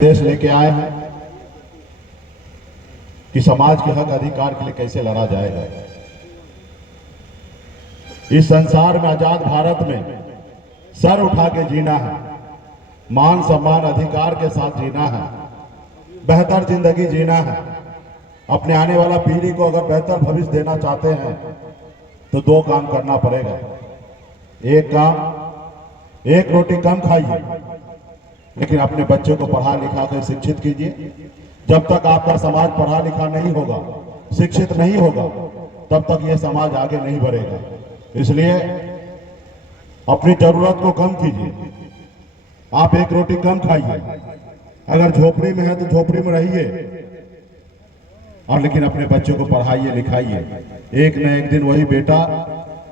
देश लेके आए हैं कि समाज के हक अधिकार के लिए कैसे लड़ा जाएगा। इस संसार में, आजाद भारत में सर उठा के जीना है, मान सम्मान अधिकार के साथ जीना है, बेहतर जिंदगी जीना है। अपने आने वाला पीढ़ी को अगर बेहतर भविष्य देना चाहते हैं तो दो काम करना पड़ेगा। एक काम, एक रोटी कम खाइए, लेकिन अपने बच्चों को पढ़ा लिखा कर शिक्षित कीजिए। जब तक आपका समाज पढ़ा लिखा नहीं होगा, शिक्षित नहीं होगा, तब तक यह समाज आगे नहीं बढ़ेगा। इसलिए अपनी जरूरत को कम कीजिए। आप एक रोटी कम खाइए, अगर झोपड़ी में है तो झोपड़ी में रहिए, और लेकिन अपने बच्चों को पढ़ाइए लिखाइए। एक न एक दिन वही बेटा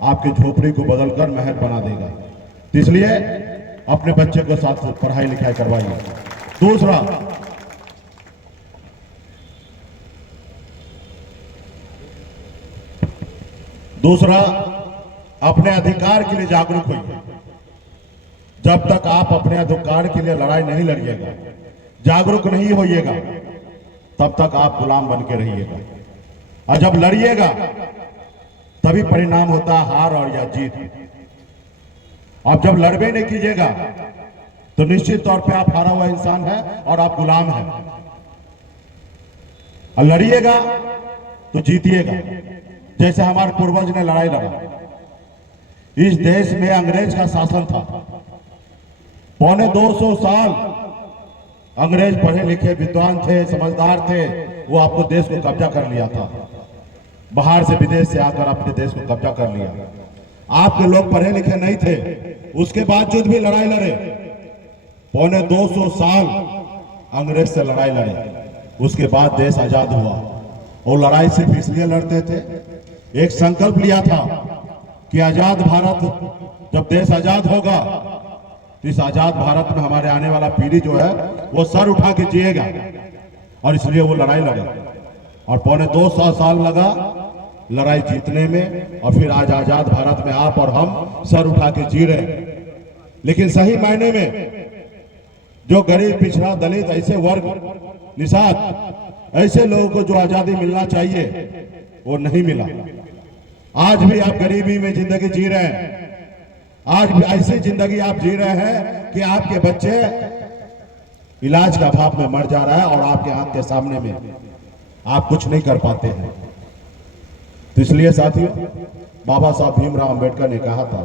आपके झोपड़ी को बदलकर महल बना देगा। तो इसलिए अपने बच्चे को साथ पढ़ाई लिखाई करवाइए। दूसरा, अपने अधिकार के लिए जागरूक होइए। जब तक आप अपने अधिकार के लिए लड़ाई नहीं लड़िएगा, जागरूक नहीं होइएगा, तब तक आप गुलाम बन के रहिएगा। और जब लड़िएगा तभी परिणाम होता है हार और या जीत। आप जब लड़बे नहीं कीजिएगा तो निश्चित तौर पे आप हारा हुआ इंसान है और आप गुलाम हैं। और लड़िएगा तो जीतिएगा, जैसे हमारे पूर्वज ने लड़ाई लड़ा। इस देश में अंग्रेज का शासन था, पौने 200 साल अंग्रेज पढ़े लिखे विद्वान थे, समझदार थे। वो आपको देश को कब्जा कर लिया था, बाहर से विदेश से आकर अपने देश को कब्जा कर लिया। आपके लोग पढ़े लिखे नहीं थे, उसके बावजूद भी लड़ाई लड़े। पौने 200 साल अंग्रेज से लड़ाई लड़े, उसके बाद देश आजाद हुआ। और लड़ाई सिर्फ इसलिए लड़ते थे, एक संकल्प लिया था कि आजाद भारत, जब देश आजाद होगा तो इस आजाद भारत में हमारे आने वाला पीढ़ी जो है वो सर उठा के जिएगा। और इसलिए वो लड़ाई लड़े, और पौने 200 साल लगा लड़ाई जीतने में। और फिर आज आजाद भारत में आप और हम सर उठा के जी रहे हैं। लेकिन सही मायने में जो गरीब, पिछड़ा, दलित, ऐसे वर्ग, निषाद, ऐसे लोगों को जो आजादी मिलना चाहिए वो नहीं मिला। आज भी आप गरीबी में जिंदगी जी रहे हैं। आज भी ऐसी जिंदगी आप जी रहे हैं कि आपके बच्चे इलाज का अभाव में मर जा रहा है और आपके आंख के सामने में आप कुछ नहीं कर पाते हैं। तो इसलिए साथियों, बाबा साहब भीमराव अंबेडकर ने कहा था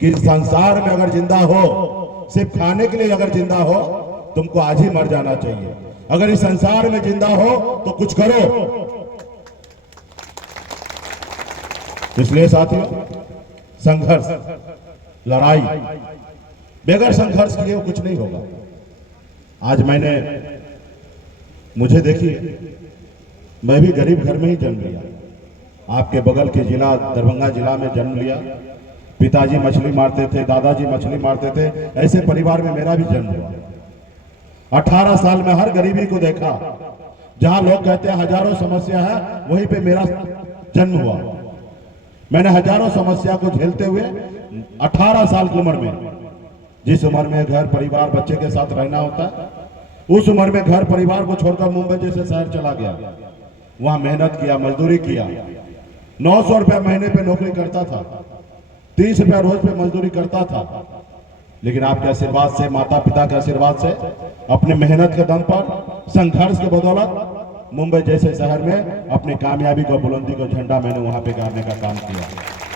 कि संसार में अगर जिंदा हो, सिर्फ खाने के लिए अगर जिंदा हो, तुमको आज ही मर जाना चाहिए। अगर इस संसार में जिंदा हो तो कुछ करो। इसलिए साथियों, संघर्ष, लड़ाई, बगैर संघर्ष किए वो कुछ नहीं होगा। आज मुझे देखिए, मैं भी गरीब घर में ही जन्म लिया, आपके बगल के जिला दरभंगा जिला में जन्म लिया। पिताजी मछली मारते थे, दादाजी मछली मारते थे, ऐसे परिवार में मेरा भी जन्म हुआ। 18 साल में हर गरीबी को देखा। जहां लोग कहते हैं हजारों समस्या है, वहीं पे मेरा जन्म हुआ। मैंने हजारों समस्या को झेलते हुए 18 साल की उम्र में, जिस उम्र में घर परिवार बच्चे के साथ रहना होता है, उस उम्र में घर परिवार को छोड़कर मुंबई जैसे शहर चला गया। वहां मेहनत किया, मजदूरी किया। 900 रुपया महीने पे नौकरी करता था, 30 रुपया रोज पे मजदूरी करता था। लेकिन आपके आशीर्वाद से, माता पिता के आशीर्वाद से, अपने मेहनत के दम पर, संघर्ष के बदौलत मुंबई जैसे शहर में अपनी कामयाबी को, बुलंदी को, झंडा मैंने वहां पे गाड़ने का काम किया।